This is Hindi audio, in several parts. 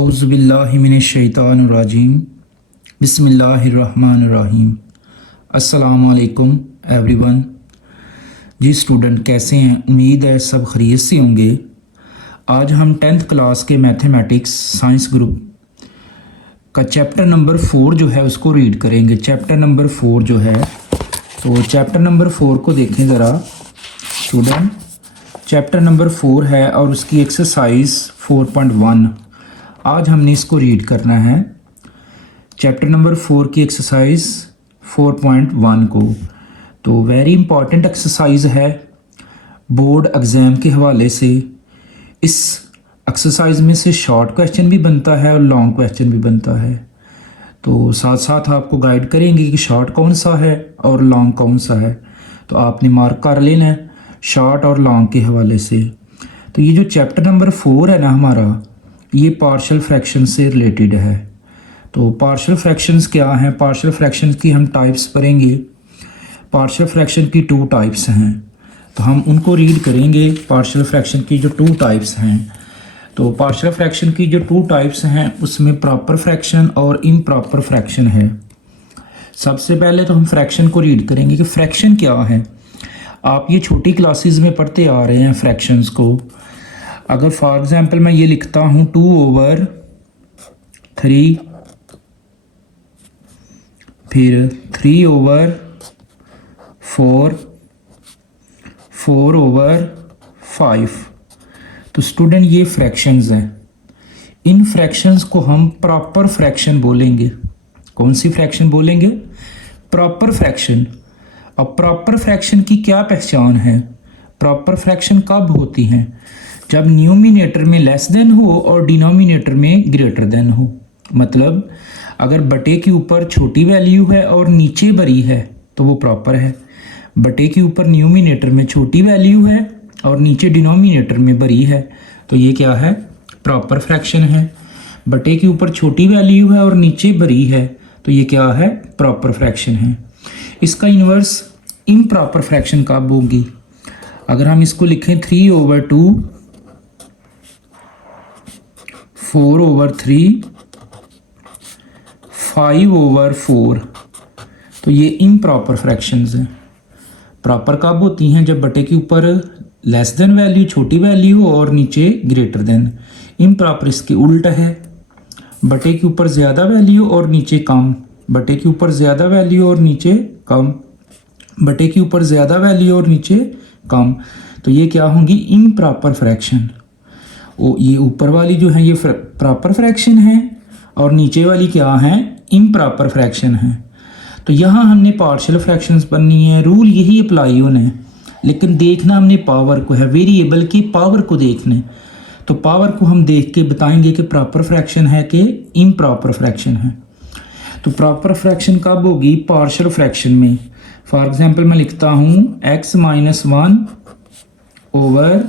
आउज़ुबिल्लाहिमिनश्शैतानिर्रजीम बिस्मिल्लाहिर्रहमानिर्रहीम। अस्सलामु अलैकुम एवरीवन। जी स्टूडेंट कैसे हैं? उम्मीद है सब खैरियत से होंगे। आज हम 10th क्लास के मैथमेटिक्स साइंस ग्रुप का चैप्टर नंबर 4 जो है उसको रीड करेंगे। चैप्टर नंबर 4 जो है, तो चैप्टर नंबर 4 को देखें ज़रा स्टूडेंट। चैप्टर नंबर 4 है और उसकी एक्सरसाइज 4.1 आज हमने इसको रीड करना है। चैप्टर नंबर 4 की एक्सरसाइज 4.1 को, तो वेरी इंपॉर्टेंट एक्सरसाइज है बोर्ड एग्ज़ाम के हवाले से। इस एक्सरसाइज में से शॉर्ट क्वेश्चन भी बनता है और लॉन्ग क्वेश्चन भी बनता है, तो साथ साथ आपको गाइड करेंगे कि शॉर्ट कौन सा है और लॉन्ग कौन सा है। तो आपने मार्क कर लेना है शॉर्ट और लॉन्ग के हवाले से। तो ये जो चैप्टर नंबर 4 है ना हमारा, ये पार्शियल फ्रैक्शन से रिलेटेड है। तो पार्शियल फ्रैक्शंस क्या हैं? पार्शियल फ्रैक्शंस की हम टाइप्स पढ़ेंगे। पार्शियल फ्रैक्शन की 2 टाइप्स हैं, तो हम उनको रीड करेंगे। पार्शियल फ्रैक्शन की जो 2 टाइप्स हैं, तो पार्शियल फ्रैक्शन की जो 2 टाइप्स हैं उसमें प्रॉपर फ्रैक्शन और इम्प्रॉपर फ्रैक्शन है। सबसे पहले तो हम फ्रैक्शन को रीड करेंगे कि फ्रैक्शन क्या है। आप ये छोटी क्लासेस में पढ़ते आ रहे हैं फ्रैक्शंस को। अगर फॉर एग्जांपल मैं ये लिखता हूँ 2/3, फिर 3/4, 4/5, तो स्टूडेंट ये फ्रैक्शंस हैं। इन फ्रैक्शंस को हम प्रॉपर फ्रैक्शन बोलेंगे। कौन सी फ्रैक्शन बोलेंगे? Proper fraction. अब प्रॉपर फ्रैक्शन की क्या पहचान है? प्रॉपर फ्रैक्शन कब होती हैं? जब न्यूमिनेटर में लेस देन हो और डिनोमिनेटर में ग्रेटर देन हो। मतलब अगर बटे के ऊपर छोटी वैल्यू है और नीचे बड़ी है तो वो प्रॉपर है। बटे के ऊपर न्यूमिनेटर में छोटी वैल्यू है और नीचे डिनोमिनेटर में बड़ी है तो ये क्या है? प्रॉपर फ्रैक्शन है। बटे के ऊपर छोटी वैल्यू है और नीचे बड़ी है तो ये क्या है? प्रॉपर फ्रैक्शन है। इसका इन्वर्स इम्प्रॉपर फ्रैक्शन कब होगी? अगर हम इसको लिखें 3/2, 4/3, 5/4, तो ये इम्प्रॉपर फ्रैक्शंस हैं। प्रॉपर कब होती हैं? जब बटे के ऊपर लेस देन वैल्यू छोटी वैल्यू और नीचे ग्रेटर देन। इम्प्रॉपर इसके उल्ट है, बटे के ऊपर ज़्यादा वैल्यू और नीचे कम, बटे के ऊपर ज़्यादा वैल्यू और नीचे कम, बटे के ऊपर ज़्यादा वैल्यू और नीचे कम, तो ये क्या होंगी? Improper fraction. ये ऊपर वाली जो है ये प्रॉपर फ्रैक्शन है और नीचे वाली क्या है? इम्प्रॉपर फ्रैक्शन है। तो यहाँ हमने पार्शियल फ्रैक्शंस बननी है, रूल यही अप्लाई होने हैं, लेकिन देखना हमने पावर को है, वेरिएबल की पावर को देखने। तो पावर को हम देख के बताएंगे कि प्रॉपर फ्रैक्शन है कि इम्प्रॉपर फ्रैक्शन है। तो प्रॉपर फ्रैक्शन कब होगी? पार्शियल फ्रैक्शन में। फॉर एग्जाम्पल मैं लिखता हूँ x-1 over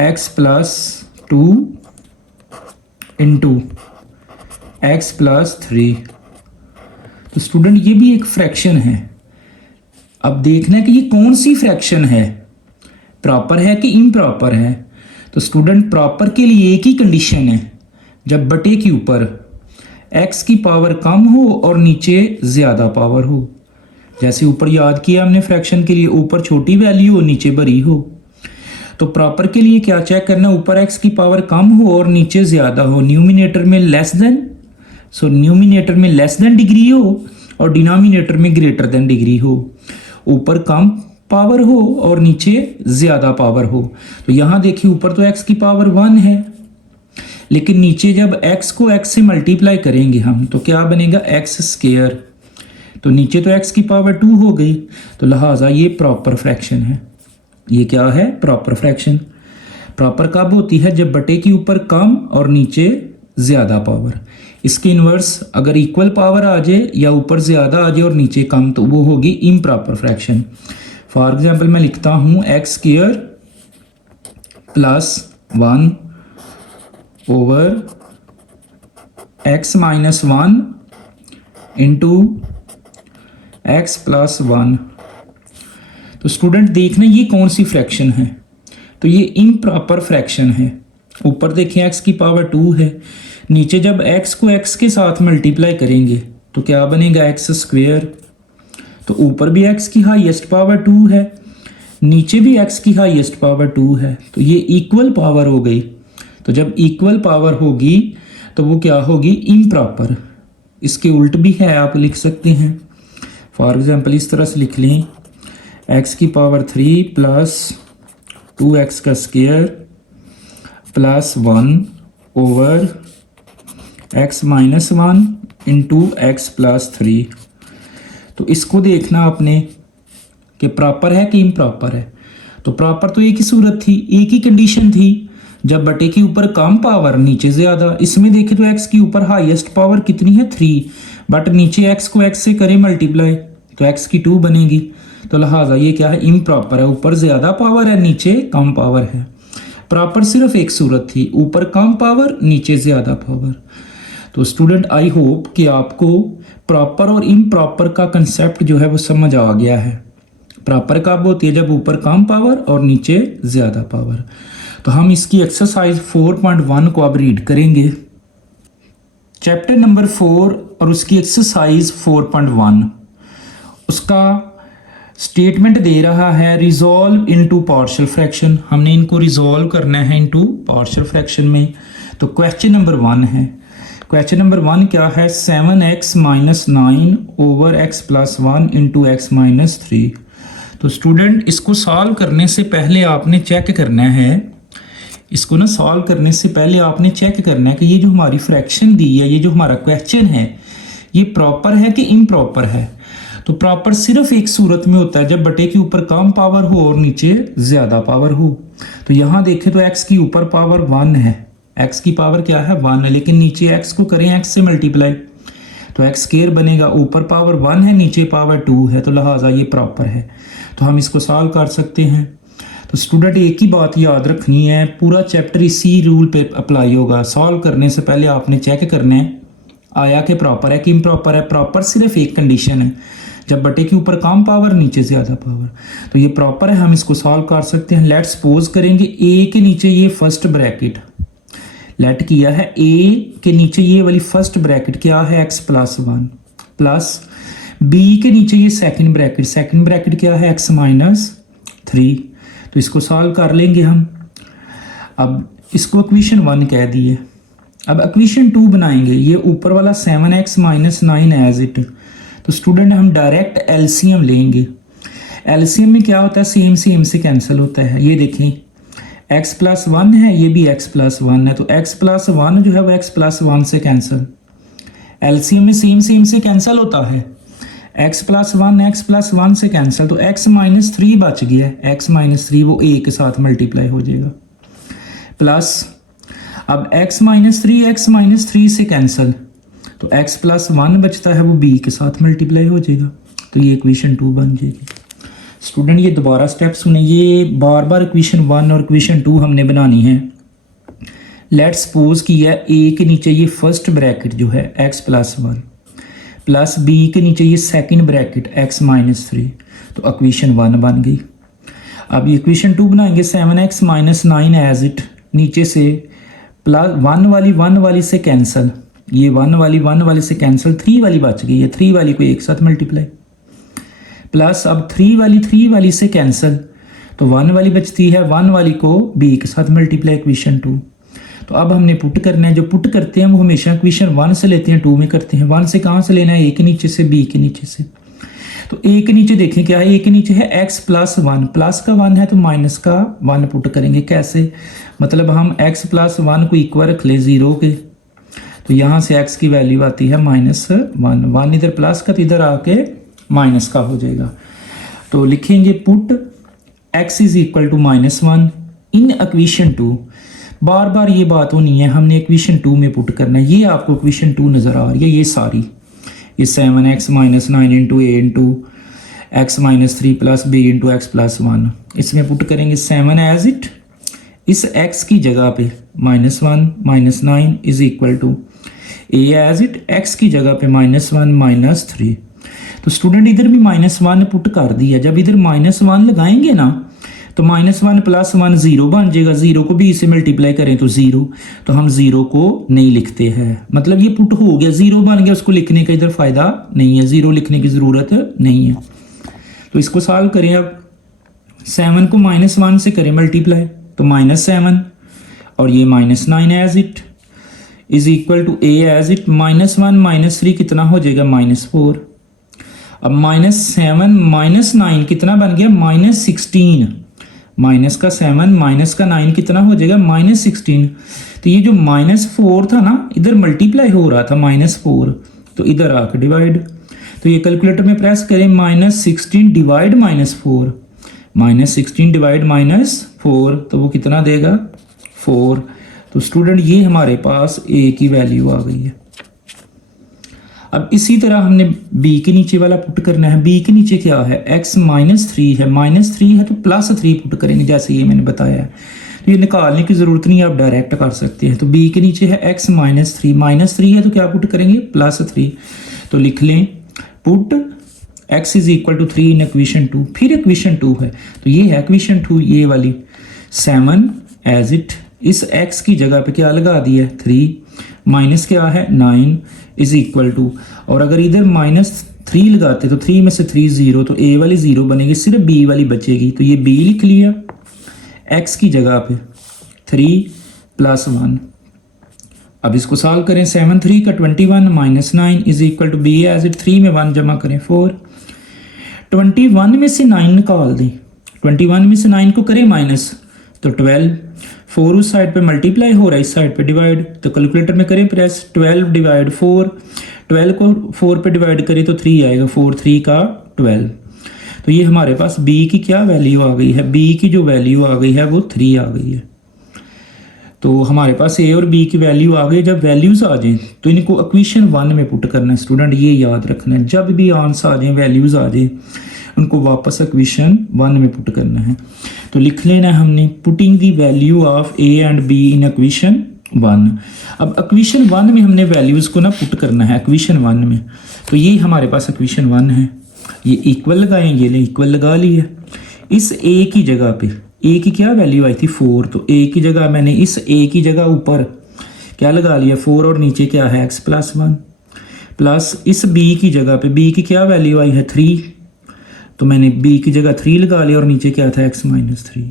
x+2 into x+3। तो स्टूडेंट ये भी एक फ्रैक्शन है। अब देखना है कि ये कौन सी फ्रैक्शन है, प्रॉपर है कि इम्प्रॉपर है। तो स्टूडेंट प्रॉपर के लिए एक ही कंडीशन है, जब बटे के ऊपर x की पावर कम हो और नीचे ज़्यादा पावर हो। जैसे ऊपर याद किया हमने फ्रैक्शन के लिए, ऊपर छोटी वैल्यू हो नीचे बड़ी हो। तो प्रॉपर के लिए क्या चेक करना? ऊपर x की पावर कम हो और नीचे ज़्यादा हो। न्यूमिनेटर में लेस देन, सो न्यूमिनेटर में लेस देन डिग्री हो और डिनोमिनेटर में ग्रेटर देन डिग्री हो। ऊपर कम पावर हो और नीचे ज़्यादा पावर हो। तो यहाँ देखिए ऊपर तो x की पावर 1 है, लेकिन नीचे जब x को x से मल्टीप्लाई करेंगे हम तो क्या बनेगा? x²। तो नीचे तो x की पावर 2 हो गई, तो लिहाजा ये प्रॉपर फ्रैक्शन है। ये क्या है? Proper fraction. प्रॉपर कब होती है? जब बटे के ऊपर कम और नीचे ज़्यादा पावर। इसके इन्वर्स अगर इक्वल पावर आ जाए या ऊपर ज़्यादा आ जाए और नीचे कम, तो वो होगी इम्प्रॉपर फ्रैक्शन। फॉर एग्जाम्पल मैं लिखता हूँ x² + 1 over x-1 into x+1। तो स्टूडेंट देखना ये कौन सी फ्रैक्शन है? तो ये इम्प्रॉपर फ्रैक्शन है। ऊपर देखें x की पावर 2 है, नीचे जब x को x के साथ मल्टीप्लाई करेंगे तो क्या बनेगा x स्क्वेयर। तो ऊपर भी x की हाईएस्ट पावर 2 है, नीचे भी x की हाईएस्ट पावर 2 है, तो ये इक्वल पावर हो गई। तो जब इक्वल पावर होगी तो वो क्या होगी, इम्प्रॉपर। इसके उल्ट भी है, आप लिख सकते हैं। फॉर एग्जांपल इस तरह से लिख लें, x की पावर 3 प्लस 2x का square plus 1 over x minus 1 into x plus 3। तो इसको देखना आपने कि प्रॉपर है कि इम्प्रॉपर है। तो प्रॉपर तो एक ही सूरत थी, एक ही कंडीशन थी, जब बटे के ऊपर कम पावर नीचे ज़्यादा। इसमें देखें तो x के ऊपर हाईएस्ट पावर कितनी है 3, बट नीचे x को x से करें मल्टीप्लाई तो x की 2 बनेगी। तो लिहाजा ये क्या है, इम्प्रॉपर है। ऊपर ज़्यादा पावर है, नीचे कम पावर है। प्रॉपर सिर्फ एक सूरत थी, ऊपर कम पावर नीचे ज़्यादा पावर। तो स्टूडेंट आई होप कि आपको प्रॉपर और इम्प्रॉपर का कंसेप्ट जो है वो समझ आ गया है। प्रॉपर कब होती है, जब ऊपर कम पावर और नीचे ज़्यादा पावर। तो हम इसकी एक्सरसाइज 4.1 को अब रीड करेंगे, चैप्टर नंबर 4 और उसकी एक्सरसाइज 4.1। उसका स्टेटमेंट दे रहा है रिजॉल्व इनटू पार्शियल फ्रैक्शन। हमने इनको रिजॉल्व करना है इनटू पार्शियल फ्रैक्शन में। तो क्वेश्चन नंबर 1 है। क्वेश्चन नंबर 1 क्या है, 7x minus 9 over x plus 1 into x minus 3। तो स्टूडेंट इसको सॉल्व करने से पहले आपने चेक करना है, इसको ना सॉल्व करने से पहले आपने चेक करना है कि ये जो हमारी फ्रैक्शन दी है, ये जो हमारा क्वेश्चन है, ये प्रॉपर है कि इम्प्रॉपर है। तो प्रॉपर सिर्फ एक सूरत में होता है, जब बटे के ऊपर कम पावर हो और नीचे ज़्यादा पावर हो। तो यहाँ देखें तो x की ऊपर पावर 1 है, x की पावर क्या है 1 है, लेकिन नीचे x को करें x से मल्टीप्लाई तो x स्क्वायर बनेगा। ऊपर पावर 1 है, नीचे पावर 2 है, तो लिहाजा ये प्रॉपर है। तो हम इसको सॉल्व कर सकते हैं। तो स्टूडेंट एक ही बात याद रखनी है, पूरा चैप्टर इसी रूल पे अप्लाई होगा। सॉल्व करने से पहले आपने चेक करना है आया कि प्रॉपर है कि इम्प्रॉपर है। प्रॉपर सिर्फ एक कंडीशन है, जब बटे के ऊपर कम पावर नीचे ज़्यादा पावर। तो ये प्रॉपर है, हम इसको सॉल्व कर सकते हैं। लेट सपोज करेंगे a के नीचे ये फर्स्ट ब्रैकेट लेट किया है, a के नीचे ये वाली फर्स्ट ब्रैकेट क्या है x प्लस 1 प्लस b के नीचे ये सेकंड ब्रैकेट क्या है x माइनस 3। तो इसको सॉल्व कर लेंगे हम। अब इसको इक्वेशन 1 कह दिए। अब इक्वेशन 2 बनाएंगे, ये ऊपर वाला 7x माइनस 9 एज इट। तो स्टूडेंट हम डायरेक्ट एलसीएम लेंगे। एलसीएम में क्या होता है, सेम से कैंसिल होता है। ये देखें x प्लस 1 है, ये भी x प्लस 1 है, तो x प्लस 1 जो है वो x प्लस 1 से कैंसिल। एलसीएम में सेम से कैंसिल होता है, x प्लस 1 से कैंसिल, तो x माइनस 3 बच गया। x माइनस 3 वो a के साथ मल्टीप्लाई हो जाएगा, प्लस अब x माइनस 3 से कैंसिल, तो x प्लस 1 बचता है, वो b के साथ मल्टीप्लाई हो जाएगा। तो ये इक्वेशन 2 बन जाएगी। स्टूडेंट ये दोबारा स्टेप सुने, ये बार बार इक्वेशन 1 और इक्वेशन 2 हमने बनानी है। लेट सपोज किया a के नीचे ये फर्स्ट ब्रैकेट जो है x प्लस 1 प्लस b के नीचे ये सेकंड ब्रैकेट x माइनस 3, तो इक्वेशन 1 बन गई। अब इक्वेशन 2 बनाएंगे, 7x माइनस 9 एज इट, नीचे से प्लस 1 वाली से कैंसिल, ये 1 वाली से कैंसिल, 3 वाली बच गई है, 3 वाली को एक साथ मल्टीप्लाई, प्लस अब 3 वाली से कैंसिल, तो 1 वाली बचती है, 1 वाली को b के साथ मल्टीप्लाई, इक्वेशन 2। तो अब हमने पुट करना है, जो पुट करते हैं वो हमेशा इक्वेशन 1 से लेते हैं, 2 में करते हैं। 1 से कहाँ से लेना है, a के नीचे से, b के नीचे से। तो a के नीचे देखें क्या है, a के नीचे है x प्लस 1, प्लस का 1 है तो माइनस का 1 पुट करेंगे। कैसे, मतलब हम x प्लस 1 को इक्वल रख लें 0 के, तो यहाँ से x की वैल्यू आती है -1 इधर प्लस का तो इधर आके माइनस का हो जाएगा। तो लिखेंगे put x is equal to -1 in equation 2। बार बार ये बात होनी है, हमने इक्वेशन 2 में पुट करना है। ये आपको इक्वेशन 2 नज़र आ रही है, ये सारी, ये 7x minus 9 into a into x minus 3 plus b into x plus 1, इसमें पुट करेंगे 7 एज इट, इस x की जगह पे -1 minus 9 is equal to a as it, x की जगह पे -1 माइनस 3। तो स्टूडेंट इधर भी -1 पुट कर दिया। जब इधर -1 लगाएंगे ना तो -1 + 1 0 बन जाएगा, 0 को b से मल्टीप्लाई करें तो 0, तो हम 0 को नहीं लिखते हैं, मतलब ये पुट हो गया, 0 बन गया, उसको लिखने का इधर फ़ायदा नहीं है, 0 लिखने की ज़रूरत नहीं है। तो इसको सॉल्व करें अब, 7 को -1 से करें मल्टीप्लाई तो -7 और ये -9 as it is equal to a as it, -1 -3 कितना हो जाएगा -4। अब -7 -9 कितना बन गया -16, माइनस का 7 माइनस का 9 कितना हो जाएगा -16। तो ये जो -4 था ना, इधर मल्टीप्लाई हो रहा था -4, तो इधर आकर डिवाइड, तो ये कैलकुलेटर में प्रेस करें, -16 डिवाइड -4, -16 डिवाइड -4, तो वो कितना देगा 4। तो स्टूडेंट ये हमारे पास a की वैल्यू आ गई है। अब इसी तरह हमने b के नीचे वाला पुट करना है। b के नीचे क्या है, x -3 है, -3 है तो +3 पुट करेंगे, जैसे ये मैंने बताया है। तो ये निकालने की ज़रूरत नहीं है, आप डायरेक्ट कर सकते हैं। तो b के नीचे है x -3 है तो क्या पुट करेंगे +3, तो लिख लें पुट x = 3 इन इक्वेशन 2। फिर इक्वेशन 2 है तो ये है इक्वेशन 2, ये वाली 7 एज इट, इस x की जगह पे क्या लगा दिया 3, माइनस क्या है 9 इज इक्वल टू, और अगर इधर -3 लगाते तो 3 में से 3 0, तो a वाली 0 बनेगी, सिर्फ b वाली बचेगी, तो ये b लिख लिया x की जगह पे 3 + 1। अब इसको सॉल्व करें, 7 3 का 21 -9 is equal to b as it, 3 में 1 जमा करें 4, 21 में से 9 निकाल दें, 21 में से 9 को करें माइनस तो 12, 4 उस साइड पे मल्टीप्लाई हो रहा है, इस साइड पे डिवाइड, तो कैलकुलेटर में करें प्रेस, 12 डिवाइड 4, 12 को 4 पे डिवाइड करें तो 3 आएगा, 4 3 का 12। तो ये हमारे पास b की क्या वैल्यू आ गई है, b की जो वैल्यू आ गई है वो 3 आ गई है। तो हमारे पास a और b की वैल्यू आ गई। जब वैल्यूज आ जाएं तो इनको इक्वेशन 1 में पुट करना है स्टूडेंट, ये याद रखना है, जब भी आंसर आ जाए वैल्यूज आ जाए उनको वापस इक्वेशन 1 में पुट करना है। तो लिख लेना है हमने, putting the value of a and b in equation 1। अब इक्वेशन 1 में हमने वैल्यूज को ना पुट करना है इक्वेशन 1 में, तो ये हमारे पास इक्वेशन 1 है, ये इक्वल लगाएं, ये ले इक्वल लगा लिया। इस a की जगह पे a की क्या वैल्यू आई थी 4, तो a की जगह मैंने इस a की जगह ऊपर क्या लगा लिया 4, और नीचे क्या है x + 1, प्लस इस b की जगह पे b की क्या वैल्यू आई है 3, तो मैंने b की जगह 3 लगा लिया, और नीचे क्या था x -3।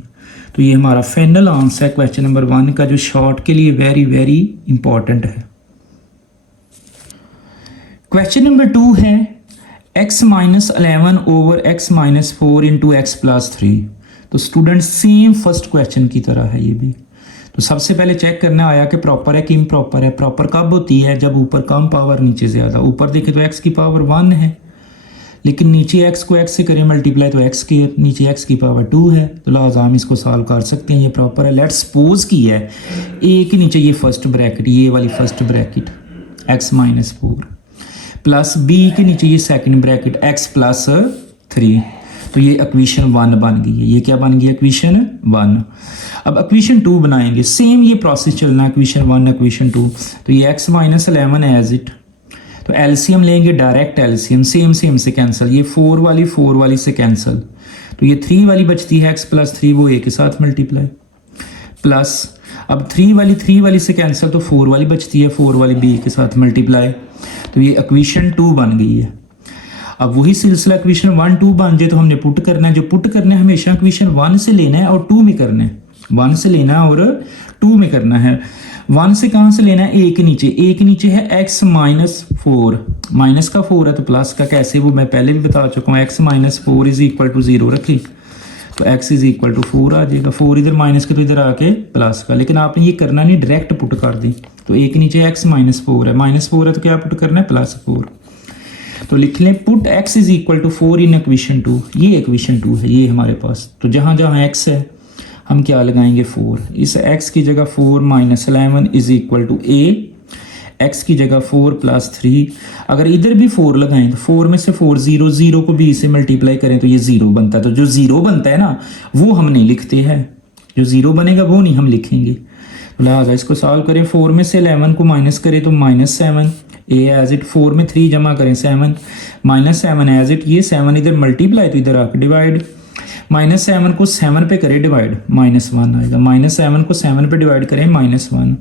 तो ये हमारा फाइनल आंसर है क्वेश्चन नंबर 1 का, जो शॉर्ट के लिए वेरी वेरी इंपॉर्टेंट है। क्वेश्चन नंबर 2 है x -11 over x -4 into x + 3। तो स्टूडेंट सेम फर्स्ट क्वेश्चन की तरह है ये भी। तो सबसे पहले चेक करना आया कि प्रॉपर है कि इम्प्रॉपर है। प्रॉपर कब होती है, जब ऊपर कम पावर नीचे ज़्यादा। ऊपर देखें तो x की पावर 1 है, लेकिन नीचे x को x से करें मल्टीप्लाई तो x के नीचे x की पावर 2 है, तो लिहाजा हम इसको सॉल्व कर सकते हैं, ये प्रॉपर है। लेट्स सपोज की है a के नीचे ये फर्स्ट ब्रैकेट, ये वाली first bracket x -4, plus b के नीचे ये सेकंड ब्रैकेट x + 3, तो ये इक्वेशन 1 बन गई है। ये क्या बन गई इक्वेशन 1। अब इक्वेशन 2 बनाएंगे, सेम ये प्रोसेस चलना है, इक्वेशन 1 इक्वेशन 2। तो ये x -11 एज इट, तो एलसीएम लेंगे, डायरेक्ट एलसीएम, सेम से कैंसिल, ये 4 वाली से कैंसिल, तो ये 3 वाली बचती है x + 3, वो a के साथ मल्टीप्लाई, प्लस अब 3 वाली से कैंसिल तो 4 वाली बचती है, 4 वाली b के साथ मल्टीप्लाई, तो ये इक्वेशन 2 बन गई है। अब वही सिलसिला इक्वेशन 1 2 बन जाए तो हमने पुट करना है, जो पुट करना है हमेशा इक्वेशन 1 से लेना है और 2 में करना है, 1 से लेना है और 2 में करना है। 1 से कहाँ से लेना है, a के नीचे है x -4, माइनस का 4 है तो प्लस का, कैसे वो मैं पहले भी बता चुका हूँ, x -4 इज इक्वल टू 0 रखी तो x इज इक्वल टू 4 आ जाएगा, 4 इधर माइनस के तो इधर आके प्लस का, लेकिन आपने ये करना नहीं, डायरेक्ट पुट कर दी। तो a के नीचे x -4 है, -4 है तो क्या पुट करना है +4, तो लिख लें put x is equal to 4 in equation 2, ये इक्वेशन 2 है ये हमारे पास। तो जहाँ x है हम क्या लगाएंगे 4, इस x की जगह 4 -11 is equal to a, x की जगह 4 + 3, अगर इधर भी 4 लगाएं तो 4 में से 4 0 को b से मल्टीप्लाई करें तो ये 0 बनता है। तो जो 0 बनता है ना वो हम नहीं लिखते हैं, जो 0 बनेगा वो नहीं हम लिखेंगे। लिहाजा इसको सॉल्व करें, 4 में से 11 को माइनस करें तो -7, a एज इट, 4 में 3 जमा करें 7, -7 एज इट, ये 7 इधर मल्टीप्लाई तो इधर आकर डिवाइड, -7 को 7 पे करें डिवाइड, -1 आएगा। -7 को 7 पे डिवाइड करें -1,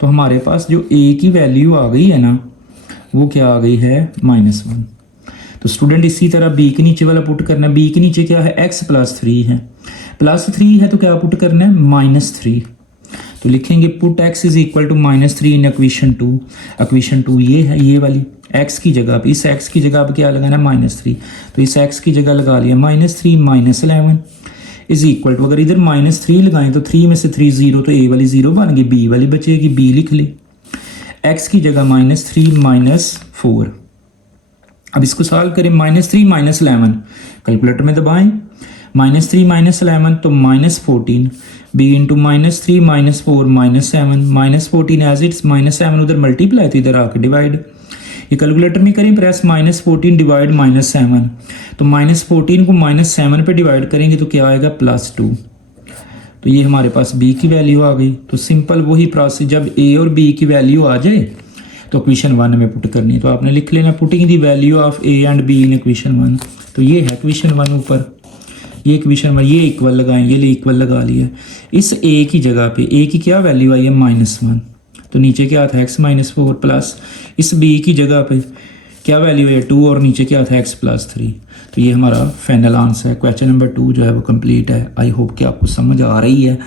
तो हमारे पास जो a की वैल्यू आ गई है ना, वो क्या आ गई है, -1। तो स्टूडेंट इसी तरह b के नीचे वाला पुट करना है। b के नीचे क्या है, x + 3 है, +3 है तो क्या पुट करना है, -3। तो लिखेंगे put x is equal to -3 in equation 2। Equation 2 ये है, ये वाली x की जगह पे, इस x की जगह पे क्या लगाना है, -3। तो इस x की जगह लगा लिया -3 -11 इज इक्वल टू, अगर इधर -3 लगाएं तो 3 में से 3 0, तो a वाली 0 बन गई, b वाली बचेगी, b लिख ले। x की जगह -3 -4। अब इसको सॉल्व करें, -3 -11 कैलकुलेटर में दबाएं, -3 -11 तो -14, b इंटू -3 -4 -7, -14 एज इट्स, -7 उधर मल्टीप्लाई तो इधर आकर डिवाइड। ये कैलकुलेटर में करें प्रेस, -14 डिवाइड -7, तो -14 को -7 पे डिवाइड करेंगे तो क्या आएगा, +2। तो ये हमारे पास b की वैल्यू आ गई। तो सिंपल वही प्रोसेस, जब a और b की वैल्यू आ जाए तो इक्वेशन 1 में पुट करनी है। तो आपने लिख लेना putting the value of a and b in equation 1। तो ये है इक्वेशन 1 ऊपर, ये इक्वेशन 1, ये इक्वल लगाएं, ये इक्वल लगा लिया। इस a की जगह पे a की क्या वैल्यू आई है, -1, तो नीचे क्या था, x -4 प्लस इस b की जगह पे क्या वैल्यू है, 2, और नीचे क्या था, x + 3। तो ये हमारा फाइनल आंसर है। क्वेश्चन नंबर 2 जो है वो कंप्लीट है। आई होप कि आपको समझ आ रही है।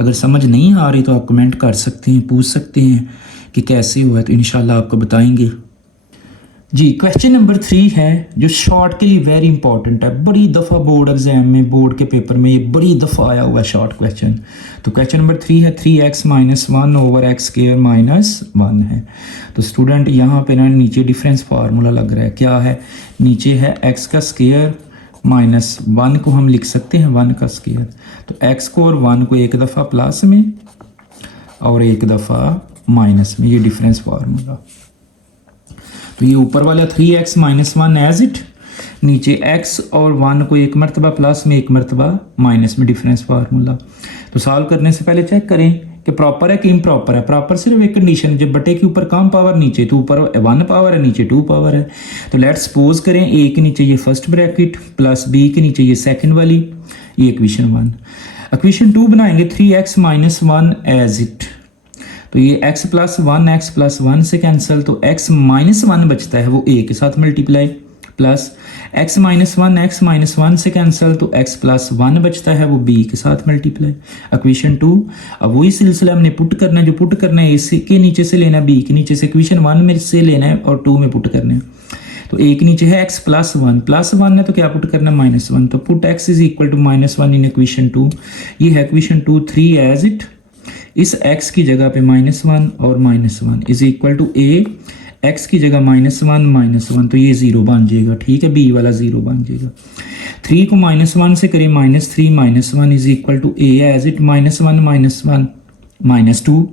अगर समझ नहीं आ रही तो आप कमेंट कर सकते हैं, पूछ सकते हैं कि कैसे हुआ है, तो इंशाल्लाह आपको बताएंगे। जी, क्वेश्चन नंबर 3 है जो शॉर्ट के लिए वेरी इंपॉर्टेंट है। बड़ी दफ़ा बोर्ड एग्जाम में, बोर्ड के पेपर में ये बड़ी दफ़ा आया हुआ है शॉर्ट क्वेश्चन। तो क्वेश्चन नंबर 3 है 3x - 1 ओवर x² - 1 है। तो स्टूडेंट यहाँ पे ना नीचे डिफरेंस फार्मूला लग रहा है, क्या है, नीचे है x का स्क्वायर -1 को हम लिख सकते हैं 1 का स्क्वायर। तो x को और 1 को एक दफ़ा प्लस में और एक दफ़ा माइनस में, ये डिफरेंस फार्मूला। तो ये ऊपर वाला 3x - 1 एज इट, नीचे x और 1 को एक मरतबा प्लस में एक मरतबा माइनस में, डिफरेंस फार्मूला। तो सॉल्व करने से पहले चेक करें कि प्रॉपर है कि इम्प्रॉपर है। प्रॉपर सिर्फ एक कंडीशन, जब बटे के ऊपर कम पावर, नीचे तो ऊपर 1 पावर है, नीचे 2 पावर है। तो लेट्स सपोज करें a के नीचे ये फर्स्ट ब्रैकेट प्लस b के नीचे ये सेकंड वाली, ये इक्वेशन 1। इक्वेशन 2 बनाएंगे 3x - 1 एज इट। तो ये x + 1 x + 1 से कैंसिल, तो x - 1 बचता है वो a के साथ मल्टीप्लाई, प्लस x - 1 x - 1 से कैंसिल, तो x + 1 बचता है वो b के साथ मल्टीप्लाई। इक्वेशन 2, अब वही सिलसिला हमने पुट करना है, जो पुट करना है a के नीचे से लेना है, b के नीचे से इक्वेशन 1 में से लेना है और 2 में पुट करना है। तो a के नीचे है x + 1 +1 है तो क्या पुट करना है, -1। तो put x is equal to -1 in equation 2। ये है इक्वेशन 2, 3 एज इट, इस x की जगह पे -1 और -1 is equal to a, x की जगह -1 तो ये 0 बन जाएगा, ठीक है, b वाला 0 बन जाएगा। 3 को -1 से करें -3 -1 is equal to a as it, -1 -2।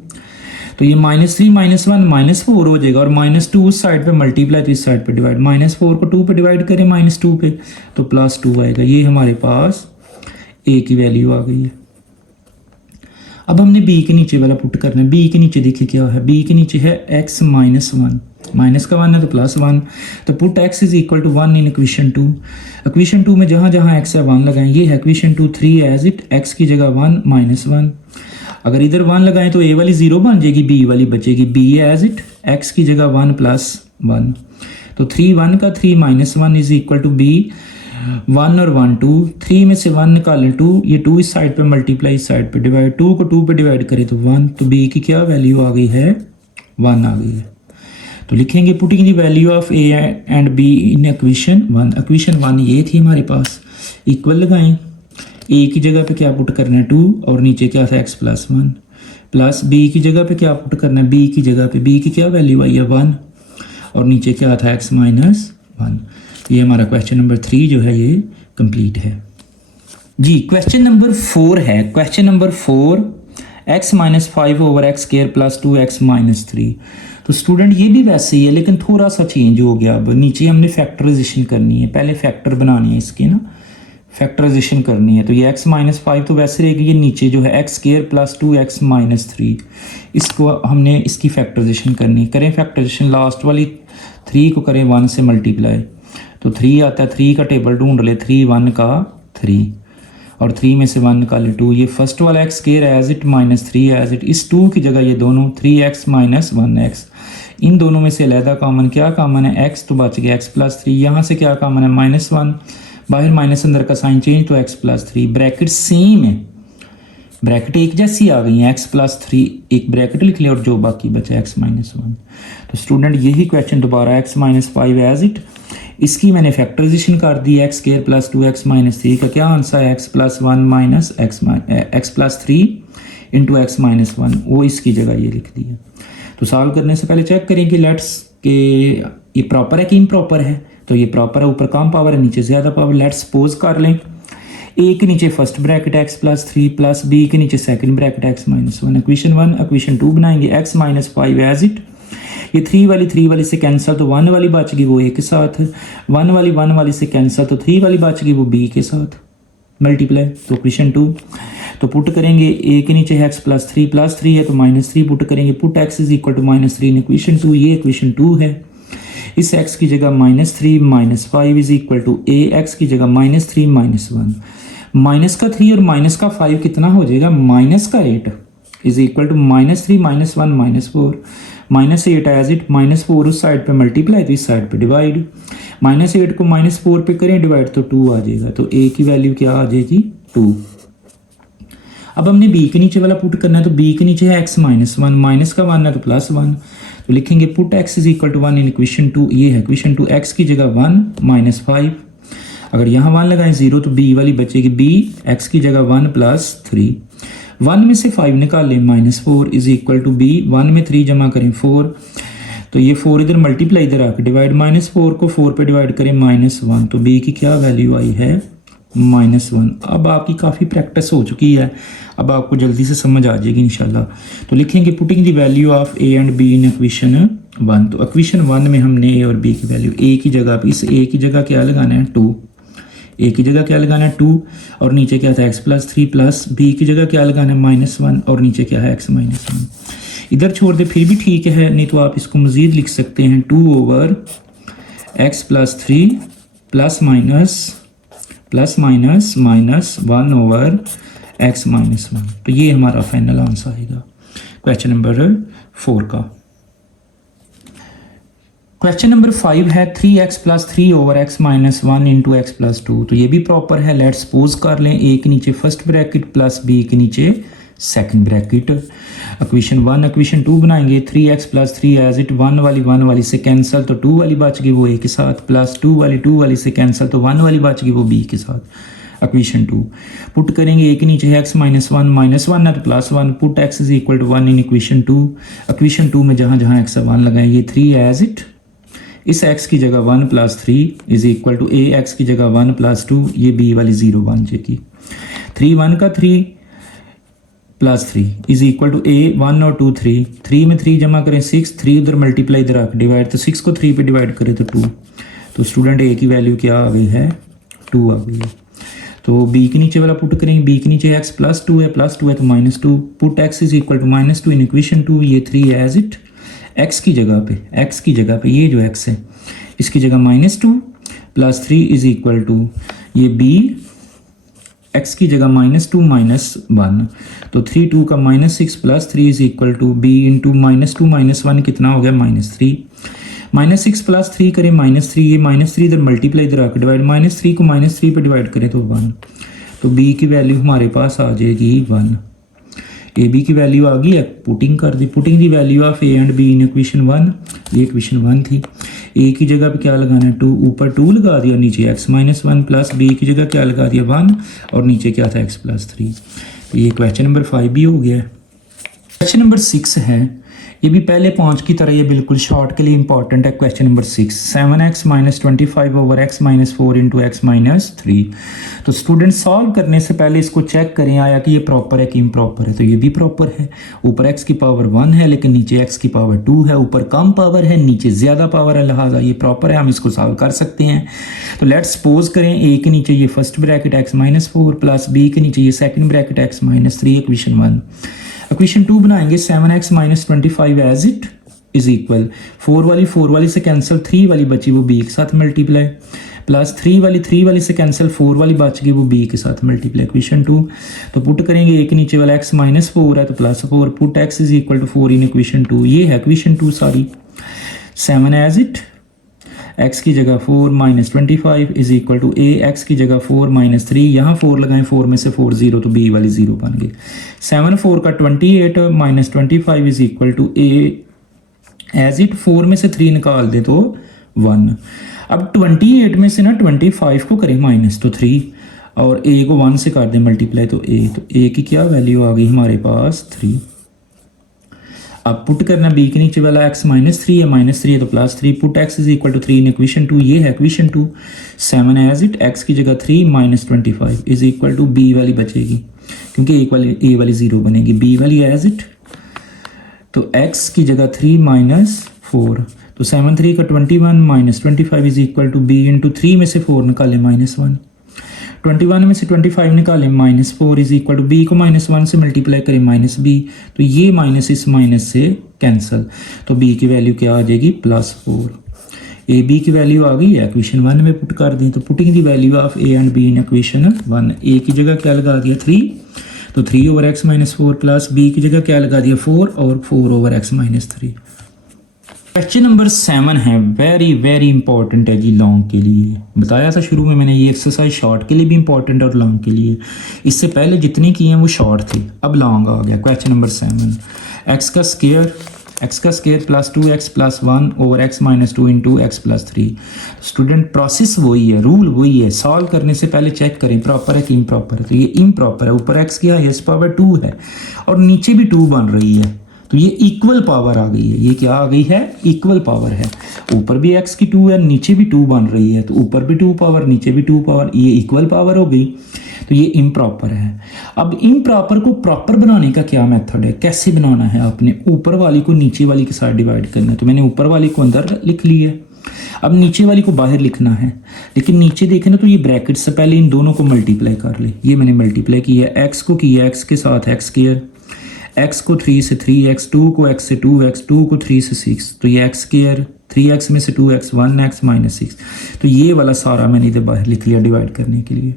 तो ये -3 -1 -4 हो जाएगा, और -2 उस साइड पे मल्टीप्लाई तो इस साइड पे डिवाइड, -4 को 2 पे डिवाइड करें -2 पे तो +2 आएगा। ये हमारे पास a की वैल्यू आ गई है। अब हमने b के नीचे वाला पुट करना है। b के नीचे देखिए क्या है, b के नीचे है x - 1, माइनस का 1 है तो +1, तो put x is equal to 1 in equation 2। Equation 2 में जहाँ जहाँ x है 1 लगाएं, ये है इक्वेशन 2, 3 एज इट, x की जगह 1 -1। अगर इधर 1 लगाएं तो a वाली 0 बन जाएगी, b वाली बचेगी, b एज इट, x की जगह 1 + 1। तो 3 1 का 3 -1 इज इक्वल टू b, 1 और 1 2, 3 में से 1 निकालें 2, ये 2 इस साइड पे मल्टीप्लाई, इस साइड पे डिवाइड, 2 को 2 पे डिवाइड करें तो 1, तो b की क्या वैल्यू आ गई है, 1 आ गई है। तो लिखेंगे putting the value of a and b in equation 1। Equation 1 ये थी हमारे पास, इक्वल लगाएं, a की जगह पे क्या पुट करना है 2, और नीचे क्या था x + 1, प्लस b की जगह पे क्या पुट करना है, b की जगह पे b की क्या वैल्यू आई है 1, और नीचे क्या था x - 1। ये हमारा क्वेश्चन नंबर 3 जो है ये कंप्लीट है। जी, क्वेश्चन नंबर 4 है। Question number 4, x - 5 over x² + 2x - 3। तो स्टूडेंट ये भी वैसे ही है, लेकिन थोड़ा सा चेंज हो गया। अब नीचे हमने फैक्टराइजेशन करनी है, पहले फैक्टर बनानी है इसके ना, फैक्टराइजेशन करनी है। तो ये x - 5 तो वैसे रहेगी, ये नीचे जो है x² + 2x - 3, इसको हमने इसकी फैक्टराइजेशन करनी है। करें फैक्टराइजेशन, लास्ट वाली 3 को करें 1 से मल्टीप्लाई, तो 3 आता है, 3 का टेबल ढूंढ ले, 3 1 का 3, और 3 में से 1 निकालें 2, ये फर्स्ट वाला x square as it minus 3 as it, इस 2 की जगह ये दोनों 3x माइनस 1x, इन दोनों में से अलहदा कॉमन क्या कॉमन है, x तो बच गया x प्लस 3, यहाँ से क्या कॉमन है -1, बाहर माइनस अंदर का साइन चेंज तो x प्लस 3, ब्रैकेट सेम है, ब्रैकेट एक जैसी आ गई है, x प्लस 3 एक ब्रैकेट लिख लिया और जो बाकी बचा x माइनस 1। तो स्टूडेंट यही क्वेश्चन दोबारा x माइनस 5 एज इट, इसकी मैंने फैक्टराइजेशन कर दी, x square plus 2x minus 3 का क्या आंसर है x plus 1 minus x plus 3 into x minus 1, वो इसकी जगह ये लिख दिया। तो सॉल्व करने से पहले चेक करें कि लेट्स के ये प्रॉपर है कि इम्प्रॉपर है, तो ये प्रॉपर है, ऊपर कम पावर है नीचे ज़्यादा पावर। लेट्स सपोज कर लें ए के नीचे first bracket x plus 3 plus b के नीचे second bracket x minus 1, equation 1 equation 2 बनाएंगे, x माइनस 5 एज इट, ये 3 वाली से कैंसिल तो 1 वाली बच गई वो a के साथ, 1 वाली से कैंसिल तो 3 वाली बच गई वो b के साथ मल्टीप्लाई। तो इक्वेशन 2 तो पुट करेंगे a के नीचे है x प्लस 3 है तो माइनस 3 पुट करेंगे, put x is equal to minus 3 in equation 2, ये इक्वेशन 2 है। इस x की जगह -3 minus 5 is equal to a, x की जगह -3 माइनस 1, माइनस का 3 और माइनस का 5 कितना हो जाएगा, माइनस का 8 is equal to -3 minus 1 minus 4, -8 as it, -4 उस साइड पे मल्टीप्लाई तो इस साइड पे डिवाइड, -8 को -4 पे करें डिवाइड तो 2 आ जाएगा, तो a की वैल्यू क्या आ जाएगी 2। अब हमने b के नीचे वाला पुट करना है, तो b के नीचे है x माइनस 1, माइनस का 1 है तो प्लस 1, तो लिखेंगे put x is equal to 1 in equation 2, ये है इक्वेशन 2, x की जगह 1 माइनस 5, अगर यहाँ 1 लगाएं 0 तो b वाली बचेगी b, x की जगह 1 प्लस 3, 1 में से 5 निकाल लें -4 इज इक्वल टू b, 1 में 3 जमा करें 4, तो ये 4 इधर मल्टीप्लाई इधर आकर डिवाइड, -4 को 4 पे डिवाइड करें -1, तो b की क्या वैल्यू आई है -1। अब आपकी काफ़ी प्रैक्टिस हो चुकी है, अब आपको जल्दी से समझ आ जाएगी इंशाल्लाह। तो लिखेंगे putting the value of a and b in equation 1, तो इक्वेशन 1 में हमने a और b की वैल्यू, a की जगह पे इस a की जगह क्या लगाना है 2, a की जगह क्या लगाना है 2 और नीचे क्या था x प्लस 3 प्लस b की जगह क्या लगाना है -1 और नीचे क्या है x माइनस 1, इधर छोड़ दे फिर भी ठीक है, नहीं तो आप इसको मज़ीद लिख सकते हैं 2 over x plus 3 plus minus 1 over x minus 1, तो ये हमारा फाइनल आंसर आएगा क्वेश्चन नंबर 4 का। क्वेश्चन नंबर 5 है 3x plus 3 over x minus 1 into x plus 2, तो ये भी प्रॉपर है। लेट्स सपोज कर लें a के नीचे फर्स्ट ब्रैकेट प्लस b के नीचे सेकंड ब्रैकेट, इक्वेशन 1 इक्वेशन 2 बनाएंगे, 3x प्लस 3 एज इट, 1 वाली से कैंसिल तो 2 वाली बच गई वो a के साथ, प्लस 2 वाली से कैंसिल तो 1 वाली बच गई वो b के साथ, इक्वेशन 2 पुट करेंगे a के नीचे है x माइनस 1 है तो plus 1, put x is equal to 1 in equation 2, equation 2 में जहाँ जहाँ x 1 लगाएं, ये 3 एज इट, इस x की जगह 1 plus 3 is equal to a, x की जगह 1 प्लस 2, ये b वाली 0 बन जाएगी, 3 1 का 3 plus 3 is equal to a 1 और 2 3 में 3 जमा करें 6, 3 उधर मल्टीप्लाई इधर आकर डिवाइड, तो 6 को 3 पे डिवाइड करें तो 2, तो स्टूडेंट a की वैल्यू क्या आ गई है 2 आ गई है। तो b के नीचे वाला पुट करेंगे, b के नीचे x प्लस 2 है तो -2, put x is equal to -2 in equation 2, ये 3 एज इट, x की जगह पे ये जो x है इसकी जगह -2 प्लस 3 इज इक्वल टू ये b, x की जगह -2 -1, तो 3 2 का -6 plus 3 is equal to b into -2 -1 कितना हो गया -3, -6 प्लस 3 करें -3, ये -3 इधर मल्टीप्लाई इधर आकर डिवाइड, -3 को -3 पे डिवाइड करें तो 1, तो b की वैल्यू हमारे पास आ जाएगी 1, ए बी की वैल्यू आ गई है, पुटिंग कर दी, putting the value of a and b in equation 1, ये इक्वेशन 1 थी, ए की जगह पे क्या लगाना है 2, ऊपर 2 लगा दिया, नीचे x माइनस 1 प्लस बी की जगह क्या लगा दिया 1 और नीचे क्या था x प्लस 3, तो ये क्वेश्चन नंबर 5 भी हो गया। क्वेश्चन नंबर 6 है, ये भी पहले 5 की तरह ये बिल्कुल शॉर्ट के लिए इंपॉर्टेंट है। Question number 6, 7x minus 25 over x minus 4 into x minus 3। तो स्टूडेंट सॉल्व करने से पहले इसको चेक करें आया कि ये प्रॉपर है कि इम्प्रॉपर है, तो ये भी प्रॉपर है। ऊपर x की पावर 1 है लेकिन नीचे x की पावर 2 है, ऊपर कम पावर है नीचे ज़्यादा पावर है, लिहाजा ये प्रॉपर है, हम इसको सॉल्व कर सकते हैं। तो लेट्स सपोज करें a के नीचे ये first bracket x minus 4 plus b के नीचे ये second bracket x minus 3, equation 1। Equation 2 बनाएंगे 7x minus 25 as it is equal 4 वाली से कैंसिल, 3 वाली बची वो b के साथ मल्टीप्लाई प्लस 3 वाली से कैंसिल, 4 वाली बच गई, वो बी के साथ मल्टीप्लाई। इक्वेशन 2 तो पुट करेंगे, एक नीचे वाला x माइनस 4 है तो plus 4, put x is equal to 4 in equation 2। ये है इक्वेशन 2 सारी। 7 एज इट, x की जगह 4 minus 25 is equal to a, x की जगह 4 माइनस 3, यहाँ 4 लगाएं, 4 में से 4 0 तो b वाली 0 बन गई। 7 4 का 28 minus 25 is equal to a as it, 4 में से 3 निकाल दे तो 1। अब 28 में से ना 25 को करें माइनस तो 3 और a को 1 से कर दें मल्टीप्लाई तो a की क्या वैल्यू आ गई हमारे पास 3। अब पुट करना b के नीचे वाला x माइनस 3 है, माइनस 3 है तो plus 3, put x is equal to 3 in equation 2। ये है इक्वेशन 2। 7 एज इट, x की जगह 3 minus 25 is equal to b वाली बचेगी क्योंकि a वाली 0 बनेगी, b वाली एज इट तो x की जगह 3 माइनस 4 तो 7 3 का 21 minus 25 is equal to b into 3 में से 4 निकालें माइनस 1, 21 में से 25 निकालें minus 4 is equal to b को माइनस 1 से मल्टीप्लाई करें माइनस b, तो ये माइनस इस माइनस से कैंसिल, तो b की वैल्यू क्या आ जाएगी प्लस 4। a b की वैल्यू आ गई है, इक्वेशन 1 में पुट कर दें तो putting the value of a and b in equation 1। a की जगह क्या लगा दिया 3 तो 3 over x minus 4 plus b की जगह क्या लगा दिया 4 और 4 over x minus 3। Question number 7 है, वेरी वेरी इंपॉर्टेंट है जी लॉन्ग के लिए। बताया था शुरू में मैंने ये एक्सरसाइज शॉर्ट के लिए भी इंपॉर्टेंट और लॉन्ग के लिए। इससे पहले जितने किए हैं वो शॉर्ट थे, अब लॉन्ग आ गया। क्वेश्चन नंबर 7, एक्स का square plus 2x plus 1 over x minus 2 into x plus 3। Student process वही है, रूल वही है, सॉल्व करने से पहले चेक करें प्रॉपर है कि इम्प्रॉपर है। तो ये इम्प्रॉपर है, ऊपर x की हाईएस्ट पावर 2 है और नीचे भी 2 बन रही है, तो ये इक्वल पावर आ गई है। ये क्या आ गई है, इक्वल पावर है। ऊपर भी x की 2 है, नीचे भी 2 बन रही है, तो ऊपर भी 2 पावर नीचे भी 2 पावर, ये इक्वल पावर हो गई, तो ये इम्प्रॉपर है। अब इम्प्रॉपर को प्रॉपर बनाने का क्या मेथड है, कैसे बनाना है, आपने ऊपर वाली को नीचे वाली के साथ डिवाइड करना है। तो मैंने ऊपर वाली को अंदर लिख ली है, अब नीचे वाली को बाहर लिखना है, लेकिन नीचे देखें ना तो ये ब्रैकेट से पहले इन दोनों को मल्टीप्लाई कर ले। ये मैंने मल्टीप्लाई किया, एक्स को किया x के साथ x स्क्वायर, x को 3 से 3x, 2 को x से 2x, 2 को 3 से 6, तो ये x स्क्वायर, 3x में से 2x 1x माइनस 6, तो ये वाला सारा मैंने इधर बाहर लिख लिया डिवाइड करने के लिए।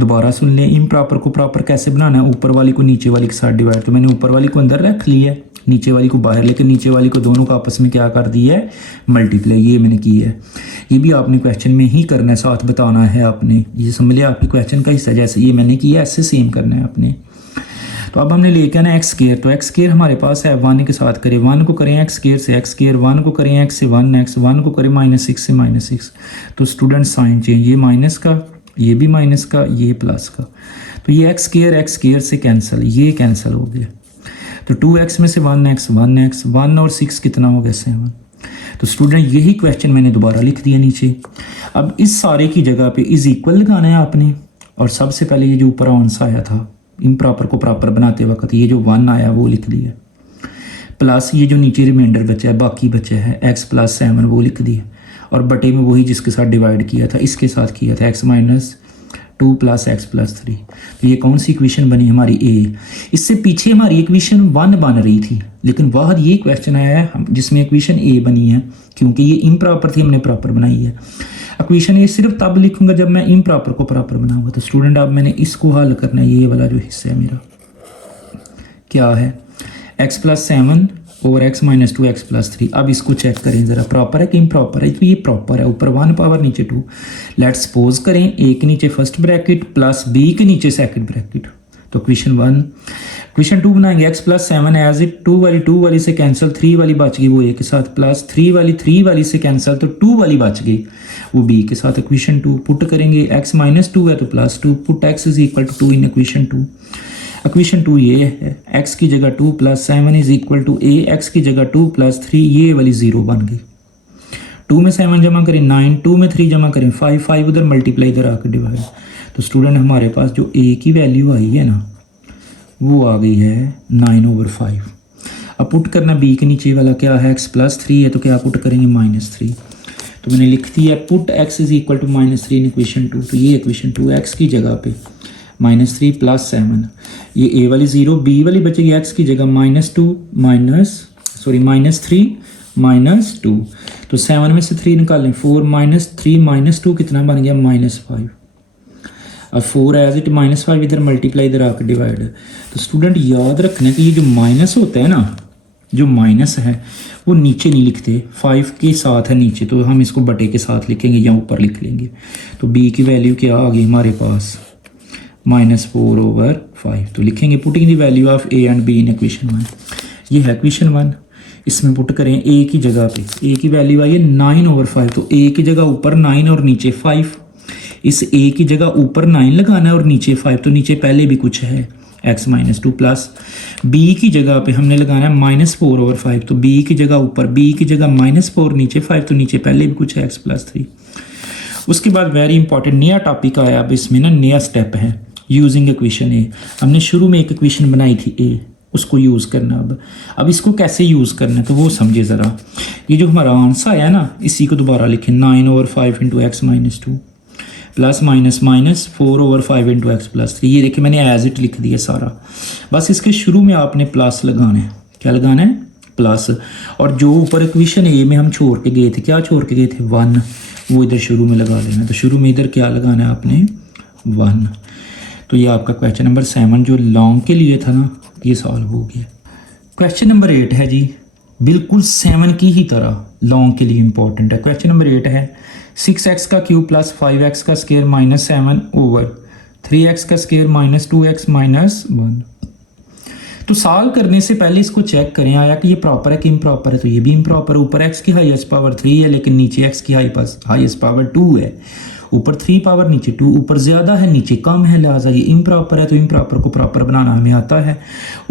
दोबारा सुन लें, इम्प्रॉपर को प्रॉपर कैसे बनाना है, ऊपर वाली को नीचे वाली के साथ डिवाइड। तो मैंने ऊपर वाली को अंदर रख ली है, नीचे वाली को बाहर, लेकिन नीचे वाली को दोनों को आपस में क्या कर दी है, मल्टीप्लाई। ये मैंने की है, ये भी आपने क्वेश्चन में ही करना है, साथ बताना है आपने। ये समझ लिया आपके क्वेश्चन का हिस्सा, जैसे ये मैंने किया ऐसे सेम करना है आपने। तो अब हमने लेके आना एक्स स्क्वायर, तो एक्स स्क्वायर हमारे पास है 1 के साथ करें, 1 को करें एक्स स्क्वायर से एक्स स्क्वायर, 1 को करें एक्स से 1x, 1 को करें माइनस 6 से माइनस 6। तो स्टूडेंट साइन चेंज, ये माइनस का, ये भी माइनस का, ये प्लस का, तो ये एक्स स्क्वायर से कैंसिल, ये कैंसिल हो गया। तो 2x में से 1x 1 और 6 कितना हो गया 7। तो स्टूडेंट यही क्वेश्चन मैंने दोबारा लिख दिया नीचे। अब इस सारे की जगह पे इज इक्वल लगाना है आपने, और सबसे पहले ये जो ऊपर आंसर आया था इम्प्रॉपर को प्रॉपर बनाते वक्त, ये जो 1 आया वो लिख दिया, प्लस ये जो नीचे रिमाइंडर बचा है, बाकी बचा है x प्लस 7 वो लिख दिया, और बटे में वही जिसके साथ डिवाइड किया था इसके साथ किया था, x minus 2 plus x plus 3। तो ये कौन सी इक्वेशन बनी हमारी a। इससे पीछे हमारी इक्वेशन 1 बन रही थी, लेकिन बाद ये क्वेश्चन आया है जिसमें इक्वेशन a बनी है, क्योंकि ये इम्प्रॉपर थी हमने प्रॉपर बनाई है। इक्वेशन ये सिर्फ तब लिखूंगा जब मैं इम्प्रॉपर को प्रॉपर बनाऊंगा। तो स्टूडेंट अब मैंने इसको हल करना है, ये वाला जो हिस्सा है मेरा क्या है, x plus 7 over x minus 2 x plus 3। अब इसको चेक करें ज़रा, प्रॉपर है कि इम्प्रॉपर है। तो ये प्रॉपर है, ऊपर 1 पावर नीचे 2। लेट्स सपोज करें a के नीचे फर्स्ट ब्रैकेट प्लस b के नीचे सेकंड ब्रैकेट, तो क्वेश्चन 1। क्वेश्चन 2 बनाएंगे, x प्लस 7 एज इट, 2 वाली से कैंसिल, 3 वाली बच गई वो a के साथ, प्लस 3 वाली से कैंसिल, तो 2 वाली बच गई वो b के साथ। इक्वेशन 2 पुट करेंगे, x माइनस 2 है तो plus 2, put x is equal to 2 in equation 2। Equation 2 ये है, x की जगह 2 plus 7 is equal to a, x की जगह 2 प्लस 3, ये वाली 0 बन गई। 2 में 7 जमा करें 9, 2 में 3 जमा करें 5, 5 उधर मल्टीप्लाई इधर आकर डिवाइड। तो स्टूडेंट हमारे पास जो a की वैल्यू आई है ना वो आ गई है 9/5। अब पुट करना b के नीचे वाला क्या है, x प्लस 3 है तो क्या पुट करेंगे -3। तो मैंने लिख दिया put x is equal to -3 in equation 2। तो ये इक्वेशन 2 x की जगह पे -3 प्लस 7, ये a वाली 0, b वाली बचेगी x की जगह -3 -2, तो 7 में से 3 निकालें, 4 माइनस 3 माइनस 2 कितना बन गया, -5। अब 4 एज इट -5 इधर मल्टीप्लाई इधर आकर डिवाइड। तो स्टूडेंट याद रखना कि ये जो माइनस होता है ना, जो माइनस है वो नीचे नहीं लिखते, 5 के साथ है नीचे, तो हम इसको बटे के साथ लिखेंगे या ऊपर लिख लेंगे। तो b की वैल्यू क्या आ गई हमारे पास, -4/5। तो लिखेंगे putting the value of a and b in equation 1। ये है इक्वेशन 1, इसमें पुट करें a की जगह पे, a की वैल्यू आई है 9/5। तो a की जगह ऊपर 9 और नीचे 5, इस a की जगह ऊपर 9 लगाना है और नीचे 5, तो नीचे पहले भी कुछ है x - 2 प्लस b की जगह पे हमने लगाना है -4/5। तो b की जगह ऊपर, b की जगह -4 नीचे 5, तो नीचे पहले भी कुछ है x + 3। उसके बाद वेरी इंपॉर्टेंट नया टॉपिक आया, अब इसमें ना नया स्टेप है यूजिंग इक्वेशन ए। हमने शुरू में एक इक्वेशन बनाई थी ए, उसको यूज़ करना। अब इसको कैसे यूज़ करना है तो वो समझे ज़रा। ये जो हमारा आंसर आया ना, इसी को दोबारा लिखें, 9/5 × x - 2 प्लस माइनस -4/5 × x + 3। ये देखिए मैंने एज इट लिख दिया सारा। बस इसके शुरू में आपने प्लस लगाना है। क्या लगाना है, प्लस। और जो ऊपर इक्वेशन ए में हम छोड़ के गए थे, क्या छोड़ के गए थे, 1, वो इधर शुरू में लगा देना। तो शुरू में इधर क्या लगाना है आपने, 1। तो ये आपका क्वेश्चन नंबर 7 जो लॉन्ग के लिए था ना, ये सॉल्व हो गया। क्वेश्चन नंबर 8 है जी, बिल्कुल 7 की ही तरह लॉन्ग के लिए इंपॉर्टेंट है। क्वेश्चन नंबर 8 है 6x का क्यूब प्लस 5x का स्क्वायर -7/3x का स्क्वायर -2x - 1। तो सॉल्व करने से पहले इसको चेक करें आया कि ये प्रॉपर है कि इम्प्रॉपर है। तो ये भी इम्प्रॉपर है, ऊपर x की हाईएस्ट पावर 3 है लेकिन नीचे x की हाईएस्ट पावर 2 है। ऊपर 3 पावर नीचे 2, ऊपर ज़्यादा है नीचे कम है, लिहाजा ये इम्प्रॉपर है। तो इम्प्रॉपर को प्रॉपर बनाना हमें आता है।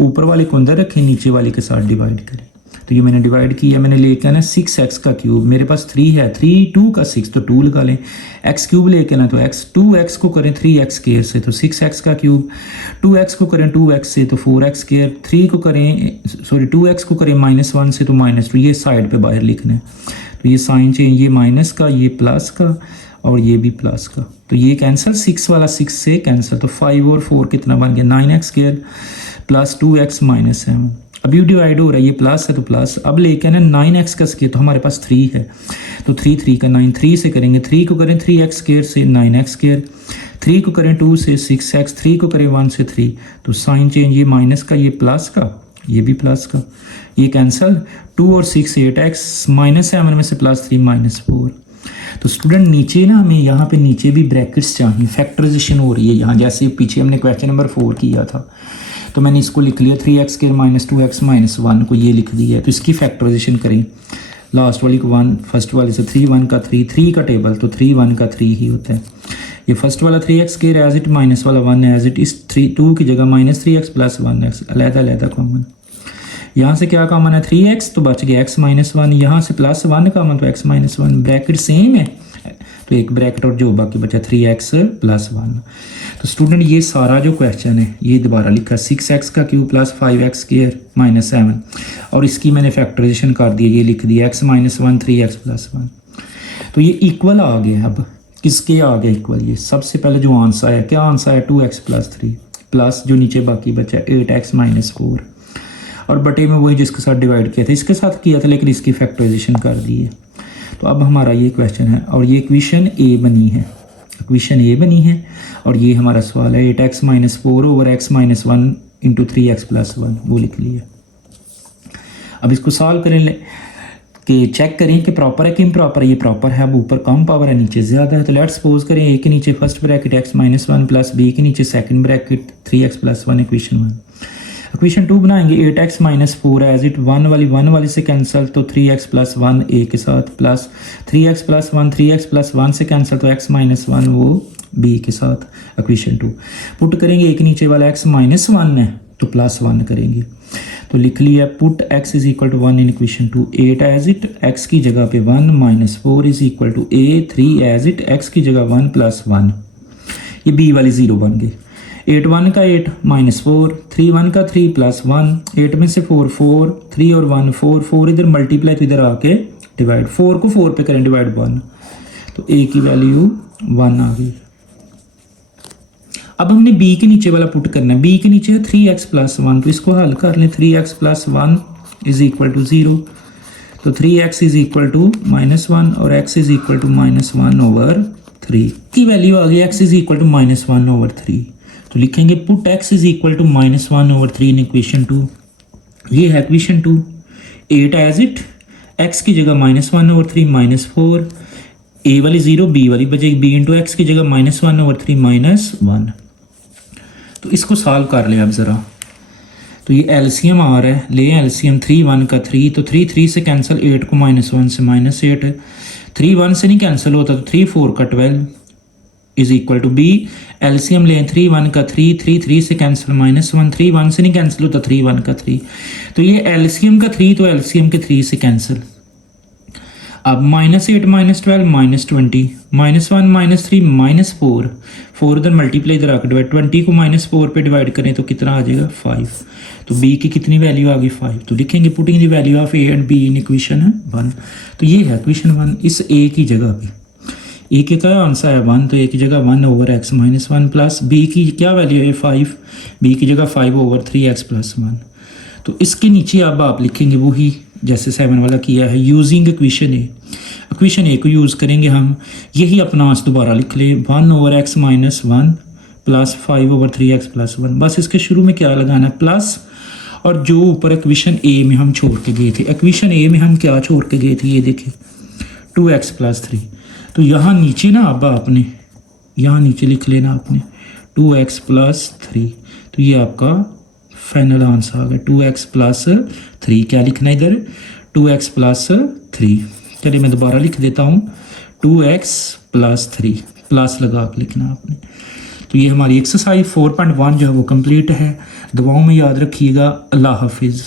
ऊपर वाले को अंदर रखें, नीचे वाले के साथ डिवाइड करें। तो ये मैंने डिवाइड किया, मैंने लेके आना 6x का क्यूब, मेरे पास 3 है, 3 2 का 6 तो 2 लगा लें। x क्यूब लेके आना तो x, 2x को करें 3x स्क्वायर से तो 6x का क्यूब, 2x को करें 2x से तो 4x स्क्वायर, 3 को करें 2x को करें -1 से तो -2। ये साइड पे बाहर लिखना है। तो ये साइन चेंज, ये माइनस का, ये प्लस का और ये भी प्लस का। तो ये कैंसिल, 6 वाला 6 से कैंसिल। तो 5 और 4 कितना बन गया, 9x स्क्वायर प्लस 2x - 7। अभी डिवाइड हो रहा है, ये प्लस है तो प्लस। अब लेके आना 9x का स्क्वायर, तो हमारे पास 3 है तो 3 3 का 9, 3 से करेंगे, 3 को करें 3x स्क्वायर से 9x स्क्वायर, 3 को करें 2 से 6x, 3 को करें 1 से 3। तो साइन चेंज, ये माइनस का, ये प्लस का, ये भी प्लस का, ये कैंसिल। 2 और 6 8x, -7 में से +3 -4। तो स्टूडेंट नीचे ना हमें यहाँ पे नीचे भी ब्रैकेट्स चाहिए, फैक्टराइजेशन हो रही है यहाँ, जैसे पीछे हमने क्वेश्चन नंबर 4 किया था। तो मैंने इसको लिख लिया 3x स्क्वायर -2x - 1 को ये लिख दिया है। तो इसकी फैक्टराइजेशन करें, लास्ट वाली को 1, फर्स्ट वाले से 3 1 का 3, 3 का टेबल तो 3 1 का 3 ही होता है। ये फर्स्ट वाला 3x square as it, minus वाला 1 एज इट, इस 2 की जगह -3x + 1x अलग-अलग कॉमन। यहाँ से क्या कॉमन है, 3x तो बच गया x - 1, यहाँ से +1 कॉमन तो x - 1, ब्रैकेट सेम है तो एक ब्रैकेट और जो बाकी बचा 3x + 1। तो स्टूडेंट ये सारा जो क्वेश्चन है ये दोबारा लिखा, 6x का क्यूब प्लस 5x स्क्वायर -7 और इसकी मैंने फैक्टराइजेशन कर दिया, ये लिख दिया x - 1 3x + 1। तो ये इक्वल आ गया। अब किसके आ गया इक्वल, ये सबसे पहले जो आंसर है, क्या आंसर है, 2x + 3 प्लस जो नीचे बाकी बचा 8x - 4 और बटे में वही जिसके साथ डिवाइड किया था, इसके साथ किया था लेकिन इसकी फैक्टराइजेशन कर दी है। तो अब हमारा ये क्वेश्चन है और ये इक्वेशन ए बनी है, इक्वेशन ए बनी है और ये हमारा सवाल है 8x - 4/x - 1 × 3x + 1, वो लिख लिया। अब इसको सॉल्व करें कि चेक करें कि प्रॉपर है कि इम्प्रॉपर है। ये प्रॉपर है, अब ऊपर कम पावर है नीचे ज़्यादा है। तो लेट्स सपोज करें ए के नीचे first bracket x - 1 plus b के नीचे second bracket 3x + 1 equation 1। Equation 2 बनाएंगे, 8x - 4 एज इट, 1 वाली से कैंसिल तो 3x + 1 a के साथ प्लस 3x + 1, 3x + 1 से कैंसिल तो x - 1 वो b के साथ। इक्वेशन 2 पुट करेंगे, एक नीचे वाला x - 1 है तो +1 करेंगे। तो लिख लिया put x = 1 in equation 2, 8 as it, x की जगह पे 1 -4 = a, 3 एज इट, x की जगह 1 + 1, ये b वाली 0 बन गई। 8 1 का 8 -4, 3 1 का 3 + 1, 8 में से 4 4, 3 और 1 4, 4 इधर मल्टीप्लाई तो इधर आके डिवाइड, 4 को 4 पे करें डिवाइड 1, तो a की वैल्यू 1 आ गई। अब हमने b के नीचे वाला पुट करना है, b के नीचे है 3x + 1, तो इसको हल कर लें, 3x + 1 = 0, तो 3x इज इक्वल टू -1 और x इज इक्वल टू -1/3 की वैल्यू आ गई x इज इक्वल टू -1/3। तो लिखेंगे put x is equal to -1/3 in equation 2। ये है इक्वेशन 2। 8 एज इट, x की जगह -1/3 -4, a वाली 0 b वाली बचेगी, b इंटू एक्स की जगह -1/3 -1। तो इसको सॉल्व कर लें अब ज़रा। तो ये एलसीएम आ रहा है, ले एलसीएम 3 1 का 3, तो 3 3 से कैंसिल, 8 को -1 से -8, 3 1 से नहीं कैंसिल होता तो 3 4 का 12 is equal to b. LCM लें 3 1 का 3, 3 3 से कैंसिल -1, 3 1 से नहीं कैंसिल होता 3 1 का 3, तो ये एलसीएम का 3 तो एलसीएम के 3 से कैंसिल। अब -8 -12 -20 -1 -3 -4, 4 इधर मल्टीप्लाई इधर आकर डिवाइड, 20 को -4 पे डिवाइड करें तो कितना आ जाएगा 5। तो b की कितनी वैल्यू आ गई 5। तो लिखेंगे putting the value of a and b in equation 1। तो ये है इक्वेशन 1। इस a की जगह पे a के क्या आंसर है 1, तो a की जगह 1/x - 1 प्लस b की क्या वैल्यू है 5, b की जगह 5/3x + 1। तो इसके नीचे अब आप लिखेंगे वही जैसे 7 वाला किया है, यूजिंग इक्वेशन ए। इक्वेशन ए को यूज़ करेंगे हम, यही अपना आंसर दोबारा लिख लें 1/x - 1 प्लस 5/3x + 1। बस इसके शुरू में क्या लगाना है प्लस, और जो ऊपर इक्वेशन ए में हम छोड़ के गए थे, इक्वेशन ए में हम क्या छोड़ के गए थे ये देखें 2x + 3। तो यहाँ नीचे ना अब आपने यहाँ नीचे लिख लेना आपने 2x + 3। तो ये आपका फाइनल आंसर आ गया 2x + 3। क्या लिखना है इधर 2x + 3। चलिए मैं दोबारा लिख देता हूँ 2x + 3 प्लस लगा के लिखना आपने। तो ये हमारी एक्सरसाइज 4.1 जो है वो कंप्लीट है। दुआओं में याद रखिएगा। अल्लाह हाफिज़।